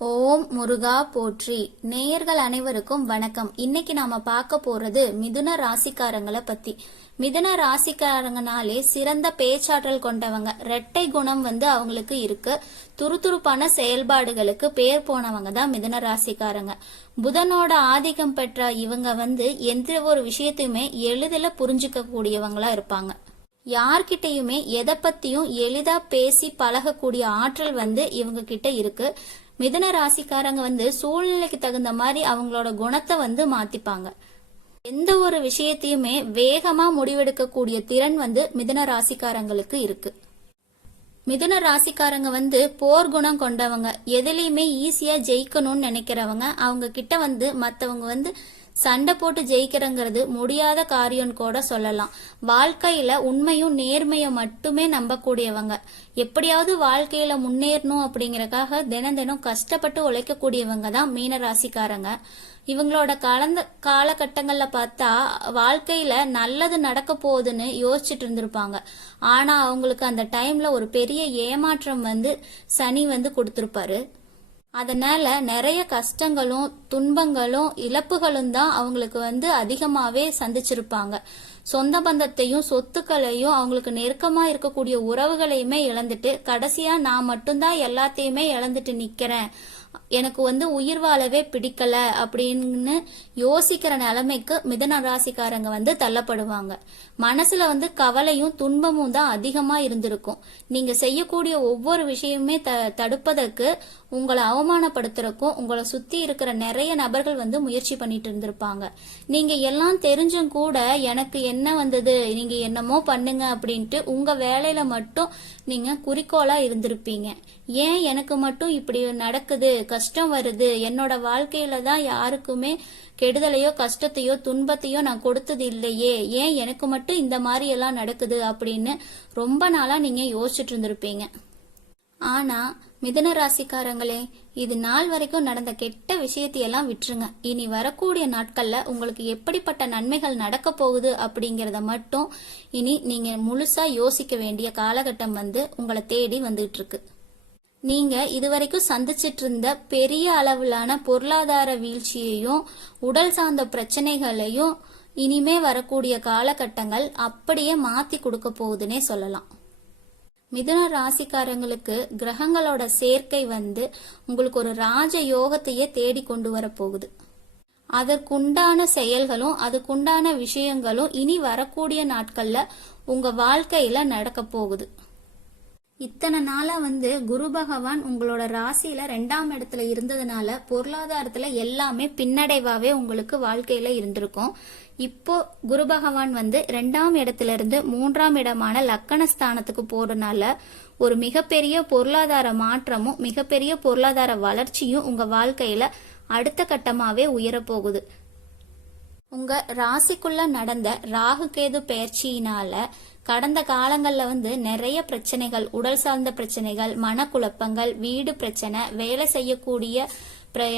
ஓம் முருகா போற்றி. நேயர்கள் அனைவருக்கும் வணக்கம். இன்னைக்கு நாம பார்க்க போறது மிதுன ராசிக்காரங்களை பத்தி. மிதுன ராசிக்காரங்கனாலே சிறந்த பேச்சாற்றல் கொண்டவங்க, இரட்டை குணம் அவங்களுக்கு இருக்கு. துருதுருப்பான செயல்பாடுகளுக்கு பேர் போனவங்க தான் மிதுன ராசிக்காரங்க. புதனோட ஆதிக்கம் பெற்ற இவங்க எந்த ஒரு விஷயத்தையுமே எளிதில் புரிஞ்சுக்க கூடியவங்களா இருப்பாங்க. யார்கிட்டயுமே எதை பத்தியும் எளிதா பேசி பழகக்கூடிய ஆற்றல் இவங்க கிட்ட இருக்கு. மிதுன ராசிக்காரங்க சூழ்நிலைக்கு தகுந்த மாதிரி அவங்களோட குணத்தை மாத்திப்பாங்க. எந்த ஒரு விஷயத்தையுமே வேகமா முடிவெடுக்கக்கூடிய திறன் மிதுன ராசிக்காரங்களுக்கு இருக்கு. மிதுன ராசிக்காரங்க போர் குணம் கொண்டவங்க, எதுலயுமே ஈஸியா ஜெயிக்கணும்னு நினைக்கிறவங்க. அவங்க கிட்ட மத்தவங்க சண்டை போட்டு ஜெயிக்கிறங்கிறது முடியாத காரியம் கூட சொல்லலாம். வாழ்க்கையில உண்மையும் நேர்மையும் மட்டுமே நம்பக்கூடியவங்க. எப்படியாவது வாழ்க்கையில முன்னேறணும் அப்படிங்கறக்காக தினம் தினம் கஷ்டப்பட்டு உழைக்கக்கூடியவங்க தான் மீன ராசிக்காரங்க. இவங்களோட கலந்த காலகட்டங்கள்ல பார்த்தா வாழ்க்கையில நல்லது நடக்க போகுதுன்னு யோசிச்சுட்டு இருந்திருப்பாங்க. ஆனா அவங்களுக்கு அந்த டைம்ல ஒரு பெரிய ஏமாற்றம் சனி கொடுத்திருப்பாரு. அதனால நிறைய கஷ்டங்களும் துன்பங்களும் இழப்புகளும் தான் அவங்களுக்கு அதிகமாவே சந்திச்சிருப்பாங்க. சொந்த பந்தத்தையும் சொத்துக்களையும் அவங்களுக்கு நெருக்கமா இருக்கக்கூடிய உறவுகளையுமே இழந்துட்டு கடைசியா நான் மட்டும்தான் எல்லாத்தையுமே இழந்துட்டு நிக்கிறேன், எனக்கு உயிர் வாழவே பிடிக்கல அப்படின்னு யோசிக்கிற நிலைமைக்கு மிதுன ராசிக்காரங்க தள்ளப்படுவாங்க. மனசுல கவலையும் துன்பமும் தான் அதிகமா இருந்திருக்கும். நீங்க செய்யக்கூடிய ஒவ்வொரு விஷயமே தடுப்பதற்கு, உங்களை அவமானப்படுத்துறக்கும் உங்களை சுத்தி இருக்கிற நிறைய நபர்கள் முயற்சி பண்ணிட்டு இருந்திருப்பாங்க. நீங்க எல்லாம் தெரிஞ்சும் கூட எனக்கு என்ன வந்தது, நீங்க என்னமோ பண்ணுங்க அப்படின்ட்டு உங்க வேலையில மட்டும் நீங்க குறிக்கோளா இருந்திருப்பீங்க. ஏன் எனக்கு மட்டும் இப்படி நடக்குது, கஷ்டம் வருது, என்னோட வாழ்க்கையில தான் யாருக்குமே கெடுதலையோ கஷ்டத்தையோ துன்பத்தையோ நான் கொடுத்தது இல்லையே, ஏன் எனக்கு மட்டும் இந்த மாதிரி எல்லாம் நடக்குது அப்படின்னு ரொம்ப நாளா நீங்க யோசிச்சுட்டு இருந்திருப்பீங்க. ஆனா மிதுன ராசிக்காரங்களே, இது நாள் வரைக்கும் நடந்த கெட்ட விஷயத்தையெல்லாம் விட்டுருங்க. இனி வரக்கூடிய நாட்கள்ல உங்களுக்கு எப்படிப்பட்ட நன்மைகள் நடக்க போகுது அப்படிங்கறத மட்டும் இனி நீங்க முழுசா யோசிக்க வேண்டிய காலகட்டம் உங்களை தேடி வந்துட்டு இருக்கு. நீங்க இதுவரைக்கும் சந்திச்சிட்டு இருந்த பெரிய அளவிலான பொருளாதார வீழ்ச்சியையும் உடல் சார்ந்த பிரச்சனைகளையும் இனிமே வரக்கூடிய காலகட்டங்கள் அப்படியே மாத்தி கொடுக்க போகுதுன்னே சொல்லலாம். மிதுன ராசிக்காரங்களுக்கு கிரகங்களோட சேர்க்கை உங்களுக்கு ஒரு ராஜ யோகத்தையே தேடி கொண்டு வர போகுது. அதற்குண்டான செயல்களும் அதுக்குண்டான விஷயங்களும் இனி வரக்கூடிய நாட்கள்ல உங்க வாழ்க்கையில நடக்க போகுது. இத்தனை நாளா குரு பகவான் உங்களோட ராசியில 2ஆம் இடத்துல இருந்ததுனால பொருளாதாரத்துல எல்லாமே பின்னடைவாவே உங்களுக்கு வாழ்க்கையில இருந்திருக்கும். இப்போ குரு பகவான் 2ஆம் இடத்துல இருந்து 3ஆம் இடமான லக்கணஸ்தானத்துக்கு போறதுனால ஒரு மிகப்பெரிய பொருளாதார மாற்றமும் மிகப்பெரிய பொருளாதார வளர்ச்சியும் உங்க வாழ்க்கையில அடுத்த கட்டமாவே உயரப்போகுது. உங்க ராசிக்குள்ள நடந்த ராகு கேது பெயர்ச்சியினால கடந்த காலங்கள்ல நிறைய பிரச்சனைகள், உடல் சார்ந்த பிரச்சனைகள், மனக்குழப்பங்கள், வீடு பிரச்சனை, வேலை செய்யக்கூடிய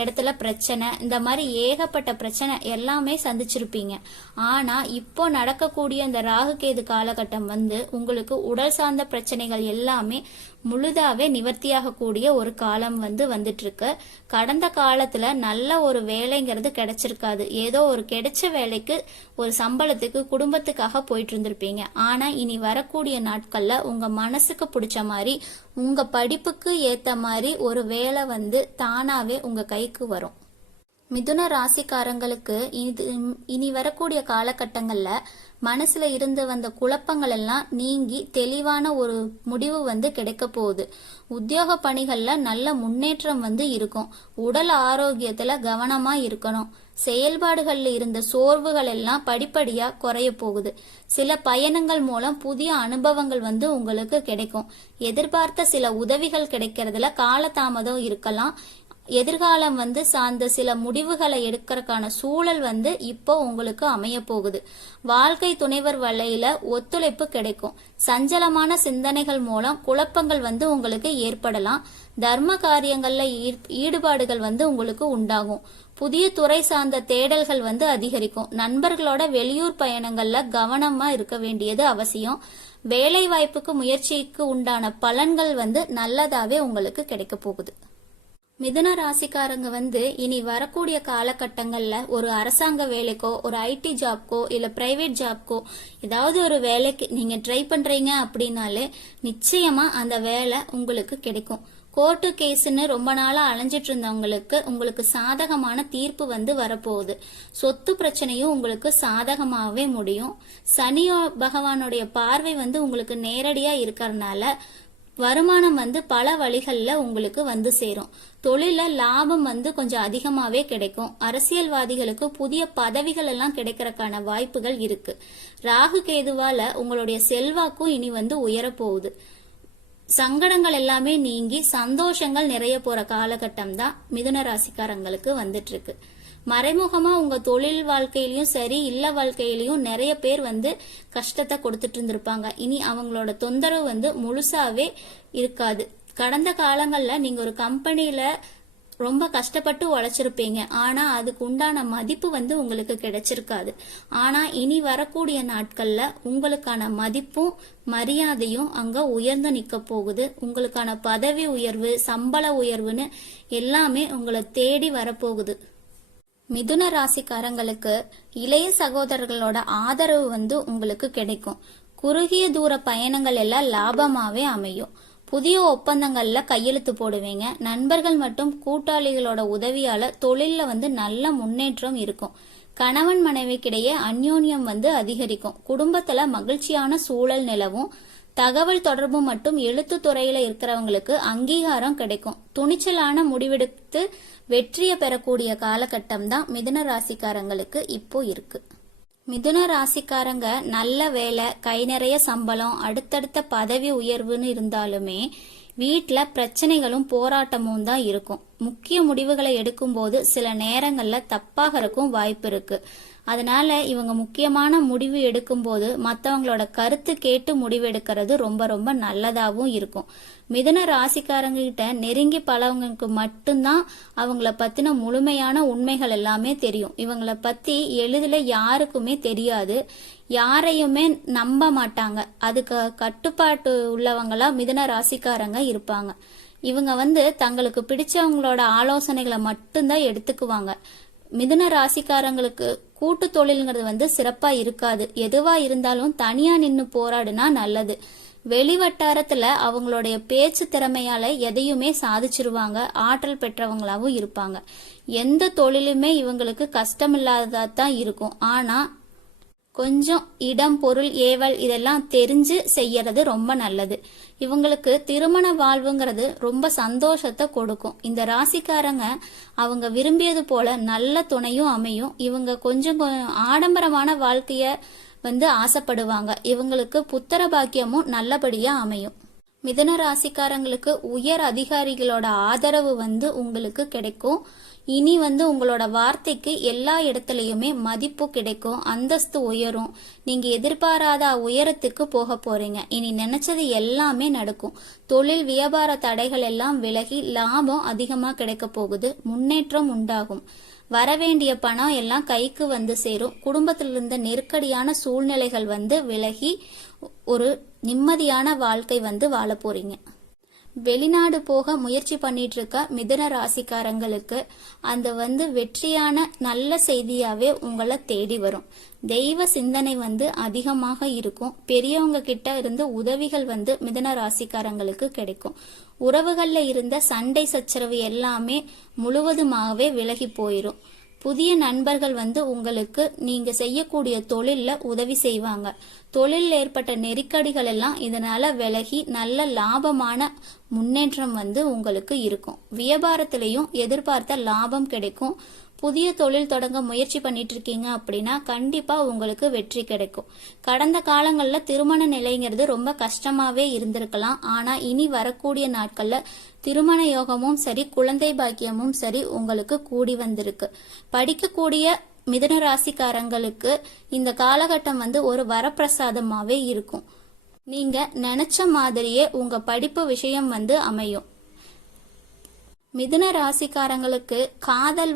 இடத்துல பிரச்சனை, இந்த மாதிரி ஏகப்பட்ட பிரச்சனை எல்லாமே சந்திச்சிருப்பீங்க. ஆனா இப்போ நடக்கக்கூடிய இந்த ராகு கேது காலகட்டம் உங்களுக்கு உடல் சார்ந்த பிரச்சனைகள் எல்லாமே முழுதாவே நிவர்த்தியாக கூடிய ஒரு காலம் வந்துட்டு இருக்கு. கடந்த காலத்துல நல்ல ஒரு வேலைங்கிறது கிடைச்சிருக்காது. ஏதோ ஒரு கிடைச்ச வேலைக்கு ஒரு சம்பளத்துக்கு குடும்பத்துக்காக போயிட்டு இருந்திருப்பீங்க. ஆனா இனி வரக்கூடிய நாட்கள்ல உங்க மனசுக்கு பிடிச்ச மாதிரி உங்க படிப்புக்கு ஏத்த மாதிரி ஒரு வேலை தானாவே உங்க கைக்கு வரும். மிதுன ராசிக்காரங்களுக்கு இனி வரக்கூடிய காலகட்டங்கள்ல மனசுல இருந்து வந்த குழப்பங்கள் எல்லாம் நீங்கி தெளிவான ஒரு முடிவு கிடைக்க போகுது. உத்தியோக பணிகள்ல நல்ல முன்னேற்றம் இருக்கும். உடல் ஆரோக்கியத்துல கவனமா இருக்கணும். செயல்பாடுகள்ல இருந்த சோர்வுகள் எல்லாம் படிப்படியா குறைய போகுது. சில பயணங்கள் மூலம் புதிய அனுபவங்கள் உங்களுக்கு கிடைக்கும். எதிர்பார்த்த சில உதவிகள் கிடைக்கிறதுல காலதாமதம் இருக்கலாம். எதிர்காலம் சார்ந்த சில முடிவுகளை எடுக்கிறதுக்கான சூழல் இப்போ உங்களுக்கு அமைய போகுது. வாழ்க்கை துணைவர் வலையில ஒத்துழைப்பு கிடைக்கும். சஞ்சலமான சிந்தனைகள் மூலம் குழப்பங்கள் உங்களுக்கு ஏற்படலாம். தர்ம காரியங்கள்ல ஈடுபாடுகள் உங்களுக்கு உண்டாகும். புதிய துறை சார்ந்த தேடல்கள் அதிகரிக்கும். நண்பர்களோட வெளியூர் பயணங்கள்ல கவனமா இருக்க வேண்டியது அவசியம். வேலை வாய்ப்புக்கு முயற்சிக்கு உண்டான பலன்கள் நல்லதாவே உங்களுக்கு கிடைக்க போகுது. மிதுன ராசிக்காரங்க இனி வரக்கூடிய காலகட்டங்கள்ல ஒரு அரசாங்க வேலைக்கோ ஒரு ஐடி ஜாப்க்கோ இல்ல பிரைவேட் ஜாப்க்கோ ஏதாவது ஒரு வேலைக்கு நீங்க ட்ரை பண்றீங்க அப்படின்னாலே நிச்சயமா அந்த வேலை உங்களுக்கு கிடைக்கும். கோர்ட்டு கேஸ்ன்னு ரொம்ப நாளா அலைஞ்சிட்டு இருந்தவங்களுக்கு உங்களுக்கு சாதகமான தீர்ப்பு வரப்போகுது. சொத்து பிரச்சனையும் உங்களுக்கு சாதகமாகவே முடியும். சனி பகவானுடைய பார்வை உங்களுக்கு நேரடியா இருக்கறனால வருமானம் பல வழிகள்ல உங்களுக்கு சேரும். தொழில லாபம் கொஞ்சம் அதிகமாவே கிடைக்கும். அரசியல்வாதிகளுக்கு புதிய பதவிகள் எல்லாம் கிடைக்கிறதுக்கான வாய்ப்புகள் இருக்கு. ராகு கேதுவால உங்களுடைய செல்வாக்கும் இனி உயர போகுது. சங்கடங்கள் எல்லாமே நீங்கி சந்தோஷங்கள் நிறைய போற காலகட்டம் தான் மிதுன ராசிக்காரங்களுக்கு வந்துட்டு இருக்கு. மறைமுகமா உங்க தொழில் வாழ்க்கையிலயும் சரி இல்ல வாழ்க்கையிலயும் நிறைய பேர் கஷ்டத்தை கொடுத்துட்டு இருந்திருப்பாங்க. இனி அவங்களோட தொந்தரவு முழுசாவே இருக்காது. கடந்த காலங்கள்ல நீங்க ஒரு கம்பெனில ரொம்ப கஷ்டப்பட்டு உழைச்சிருப்பீங்க. ஆனா அதுக்கு உண்டான மதிப்பு உங்களுக்கு கிடைச்சிருக்காது. ஆனா இனி வரக்கூடிய நாட்கள்ல உங்களுக்கான மதிப்பும் மரியாதையும் அங்க உயர்ந்து நிக்க போகுது. உங்களுக்கான பதவி உயர்வு சம்பள உயர்வுன்னு எல்லாமே உங்களை தேடி வரப்போகுது. மிதுன ராசிக்காரங்களுக்கு இளைய சகோதரர்களோட ஆதரவு உங்களுக்கு கிடைக்கும். குறுகிய தூர பயணங்கள் எல்லாம் லாபமாவே அமையும். புதிய ஒப்பந்தங்கள்ல கையெழுத்து போடுவீங்க. நண்பர்கள் மற்றும் கூட்டாளிகளோட உதவியால தொழில்ல நல்ல முன்னேற்றம் இருக்கும். கணவன் மனைவிக்கிடையே அந்யோன்யம் அதிகரிக்கும். குடும்பத்துல மகிழ்ச்சியான சூழல் நிலவும். தகவல் தொடர்பு மற்றும் எழுத்து துறையில இருக்கிறவங்களுக்கு அங்கீகாரம் கிடைக்கும். துணிச்சலான முடிவெடுத்து வெற்றியை பெறக்கூடிய காலகட்டம் தான் மிதுன ராசிக்காரங்களுக்கு இப்போ இருக்கு. மிதுன ராசிக்காரங்க நல்ல வேலை, கை நிறைய சம்பளம், அடுத்தடுத்த பதவி உயர்வுன்னு இருந்தாலுமே வீட்டுல பிரச்சனைகளும் போராட்டமும் தான் இருக்கும். முக்கிய முடிவுகளை எடுக்கும் போது சில நேரங்கள்ல தப்பாகறக்கும் வாய்ப்பு இருக்கு. அதனால இவங்க முக்கியமான முடிவு எடுக்கும் போது மற்றவங்களோட கருத்து கேட்டு முடிவு எடுக்கிறது ரொம்ப ரொம்ப நல்லதாவும் இருக்கும். மிதுன ராசிக்காரங்க கிட்ட நெருங்கி பழவங்களுக்கு மட்டும்தான் அவங்கள பத்தின முழுமையான உண்மைகள் எல்லாமே தெரியும். இவங்கள பத்தி எளிதில் யாருக்குமே தெரியாது. யாரையுமே நம்ப மாட்டாங்க. அதுக்கு கட்டுப்பாட்டு உள்ளவங்களா மிதுன ராசிக்காரங்க இருப்பாங்க. இவங்க தங்களுக்கு பிடிச்சவங்களோட ஆலோசனைகளை மட்டும்தான் எடுத்துக்குவாங்க. மிதுன ராசிக்காரங்களுக்கு கூட்டு தொழில்ங்கிறது சிறப்பா இருக்காது. எதுவா இருந்தாலும் தனியா நின்னு போராடுனா நல்லது. வெளிவட்டாரத்துல அவங்களுடைய பேச்சு திறமையால எதையுமே சாதிச்சிருவாங்க. ஆற்றல் பெற்றவங்களாவும் இருப்பாங்க. எந்த தொழிலுமே இவங்களுக்கு கஷ்டமில்லாததா தான் இருக்கும். ஆனா கொஞ்சம் இடம் பொருள் ஏவல் இதெல்லாம் தெரிஞ்சு செய்யறது ரொம்ப நல்லது. இவங்களுக்கு திருமண வாழ்வுங்கிறது ரொம்ப சந்தோஷத்தை கொடுக்கும். இந்த ராசிக்காரங்க அவங்க விரும்பியது போல நல்ல துணையும் அமையும். இவங்க கொஞ்சம் ஆடம்பரமான வாழ்க்கைய ஆசைப்படுவாங்க. இவங்களுக்கு புத்திர பாக்கியமும் நல்லபடியா அமையும். மிதுன ராசிக்காரங்களுக்கு உயர் அதிகாரிகளோட ஆதரவு உங்களுக்கு கிடைக்கும். இனி உங்களோட வார்த்தைக்கு எல்லா இடத்துலயுமே மதிப்பு கிடைக்கும். அந்தஸ்து உயரும். நீங்க எதிர்பாராத உயரத்துக்கு போக போறீங்க. இனி நினைச்சது எல்லாமே நடக்கும். தொழில் வியாபார தடைகள் எல்லாம் விலகி லாபம் அதிகமா கிடைக்க போகுது. முன்னேற்றம் உண்டாகும். வரவேண்டிய பணம் எல்லாம் கைக்கு சேரும். குடும்பத்தில் இருந்த நெருக்கடியான சூழ்நிலைகள் விலகி ஒரு நிம்மதியான வாழ்க்கை வாழ போறீங்க. வெளிநாடு போக முயற்சி பண்ணிட்டு இருக்க மிதுன ராசிக்காரங்களுக்கு அந்த வெற்றியான நல்ல செய்தியாவே உங்களை தேடி வரும். தெய்வ சிந்தனை அதிகமாக இருக்கும். பெரியவங்க கிட்ட இருந்து உதவிகள் மிதுன ராசிக்காரங்களுக்கு கிடைக்கும். உறவுகள்ல இருந்த சண்டை சச்சரவு எல்லாமே முழுவதுமாகவே விலகி போயிரும். புதிய நண்பர்கள் உங்களுக்கு நீங்க செய்யக்கூடிய தொழில்ல உதவி செய்வாங்க. தொழில் ஏற்பட்ட நெருக்கடிகள் எல்லாம் இதனால விலகி நல்ல லாபமான முன்னேற்றம் உங்களுக்கு இருக்கும். வியாபாரத்திலையும் எதிர்பார்த்த லாபம் கிடைக்கும். புதிய தொழில் தொடங்க முயற்சி பண்ணிட்டு இருக்கீங்க அப்படின்னா கண்டிப்பா உங்களுக்கு வெற்றி கிடைக்கும். கடந்த காலங்கள்ல திருமண நிலைங்கிறது ரொம்ப கஷ்டமாவே இருந்திருக்கலாம். ஆனா இனி வரக்கூடிய நாட்கள்ல திருமண யோகமும் சரி குழந்தை பாக்கியமும் சரி உங்களுக்கு கூடி வந்திருக்கு. படிக்கக்கூடிய மிதுன ராசிக்காரங்களுக்கு இந்த காலகட்டம் ஒரு வரப்பிரசாதமாவே இருக்கும். நீங்க நினைச்ச மாதிரியே உங்க படிப்பு விஷயம் அமையும். மிதுன ராசிக்காரங்களுக்கு காதல்